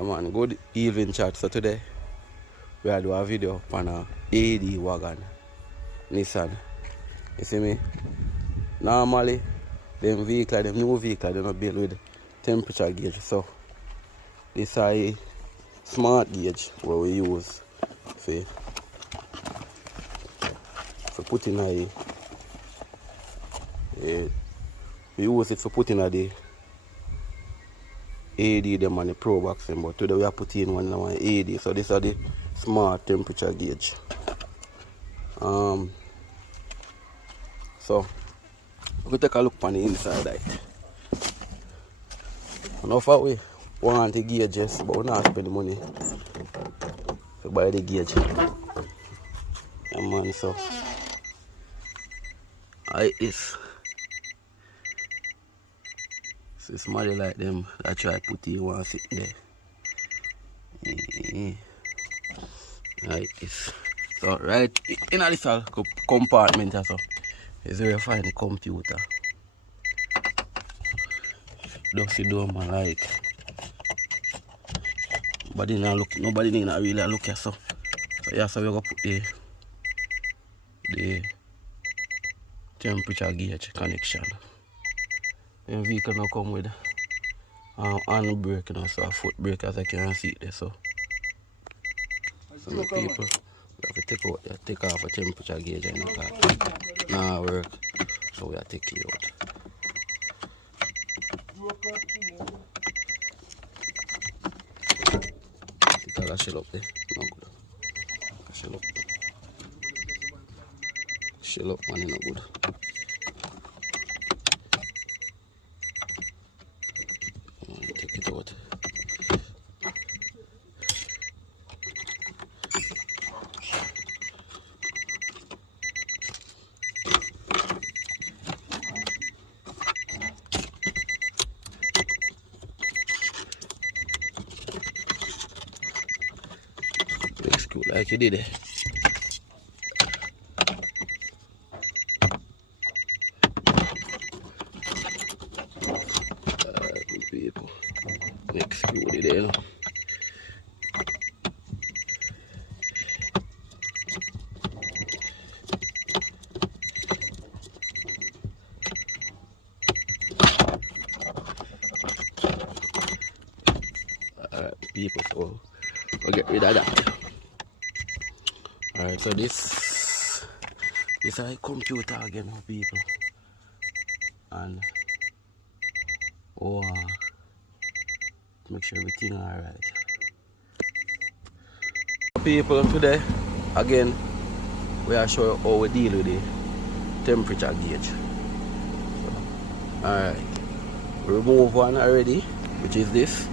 Yeah, man, good evening chat. So today we are doing a video on a AD wagon Nissan. You see me? Normally them new vehicle they not built with temperature gauge. So this is a smart gauge where we use for putting we use it for putting the AD them on the Pro box, but today we are putting one on AD. So this is the smart temperature gauge. So we take a look on the inside, right? Enough of we want the gauges, but we not spend the money to buy the gauge. Yeah, man, so I is. So somebody like them that try put in one sitting there. Like this. So right in this compartment so is where you find the computer. Dusty door man, like nobody need to really look at so. So yeah, so we're gonna put the temperature gauge connection. The vehicle now come with hand brake, so a foot brake, as I can see it there. So some people have to take off a temperature gauge and now work. So we are taking it out. Take a shell up there. No good. Shell up. Shell up man, no good. Take it out. Looks cool like you did it. People. Next cool it there. Alright, people, so we'll get rid of that. Alright, so this is a computer again, people. And make sure everything alright. People, today again we are showing how we deal with the temperature gauge. So, alright, we remove one already, which is this.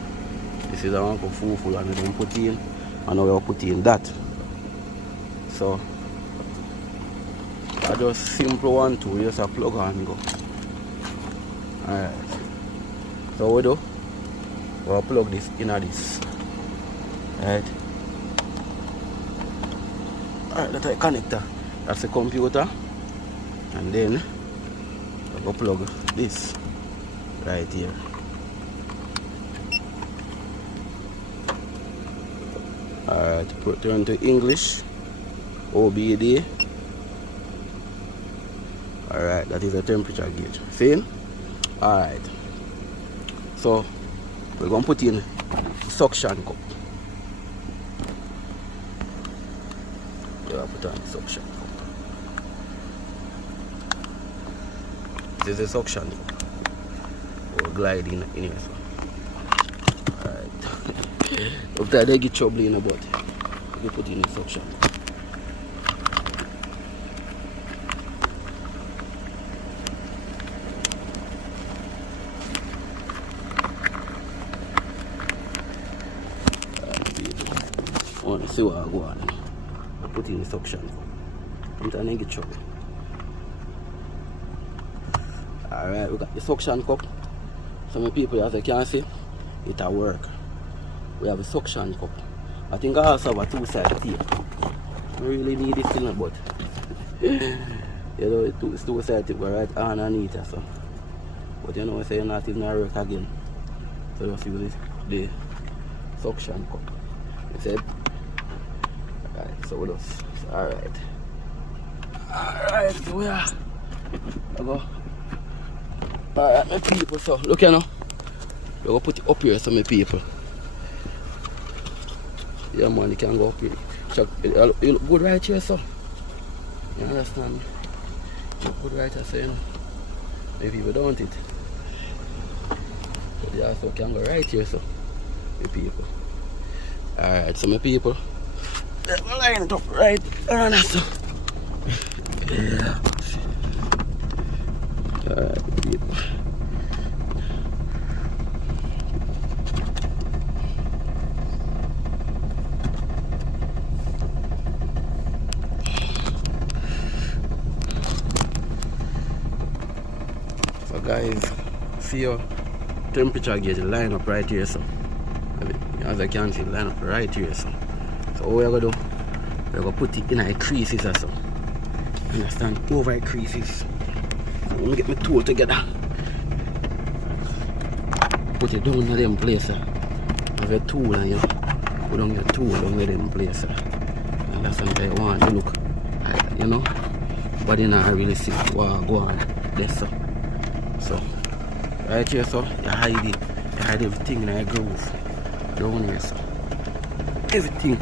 This is the one for full and we don't put in, and now we are putting that. So I just simple one too, just a plug and go. Alright. So we do, we'll plug this in this. Right. Alright, that's a connector. That's the computer. And then we'll plug this right here. Alright, turn to English. OBD. Alright, that is a temperature gauge. See? Alright. So we're going to put in suction cup. Yeah, put on the suction cup. This is a suction cup. We'll glide in here. So. Alright. After they get trouble in about it, we put in the suction cup. I want to see what I go on. I put in the suction cup. Sometimes I get trouble. Alright, we got the suction cup. Some people, as you can see, it will work. We have a suction cup. I think I also have a two-sided tape. I really need this thing, but you know, it's two-sided tape right underneath it. So. But you know, I say not even work again. So just use it the suction cup. You see it? Alright, so with us. Alright. Alright, so we are. I go. Alright, my people, so look here now. We're gonna put it up here so my people. Yeah man, you can go up here. Check, you look good right here, so. You understand me? You look good right here, so you know. My people don't want it. But you also can go right here, so. My people. Alright, so my people. Let's line it up right around us, so. Yeah. Alright, people. So guys, see your temperature gauge line up right here, so. As I can see, line up right here, so. So what we're gonna do, we're gonna put it in our creases or so. Understand? Over our creases. Let me get my tool together. Put it down in them places. Have a tool and you put on your tool down in them places. And that's what I want to look. You know? But you not really see what go on there, so. So right here, so you hide it. You hide everything in a groove. Down here, so. Everything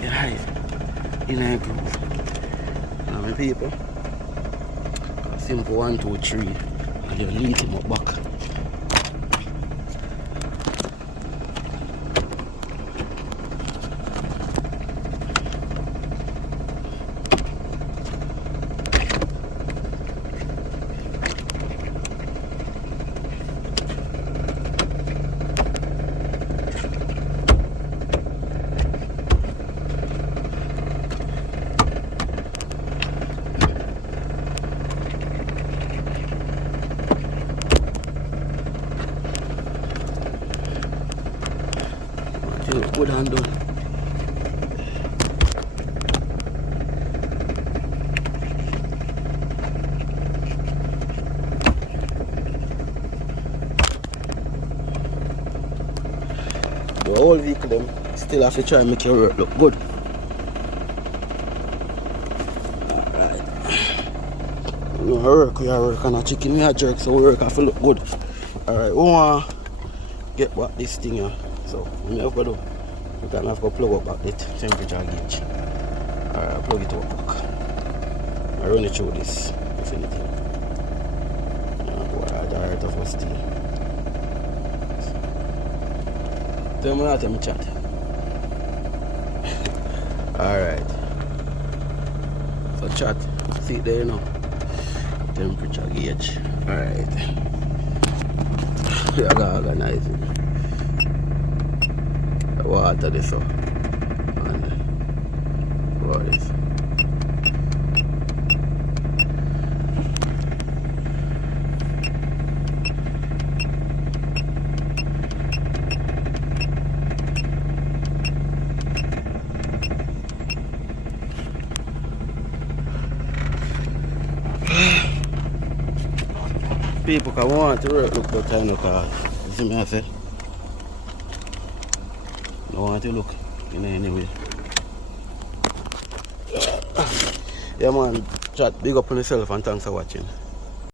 you hide in a groove. Now my people, simple 1, 2, 3, and you lead him up back. Good and done. The whole vehicle them still have to try and make your work look good. Alright. You know, we work on a chicken, we are jerk, so we work have to look good. Alright, we want to get back this thing here. So we have to do. We can have to plug up back the temperature gauge. Plug it up back. I run it through this, if anything. Alright, of us steel. Tell me not to chat. Alright. So chat, see it there you know. Temperature gauge. Alright. We are gonna organize it. Water this up and what is people can want to work look but time look hard. You see me I said? I want to look in any way. Yeah man, chat, big up on yourself and thanks for watching.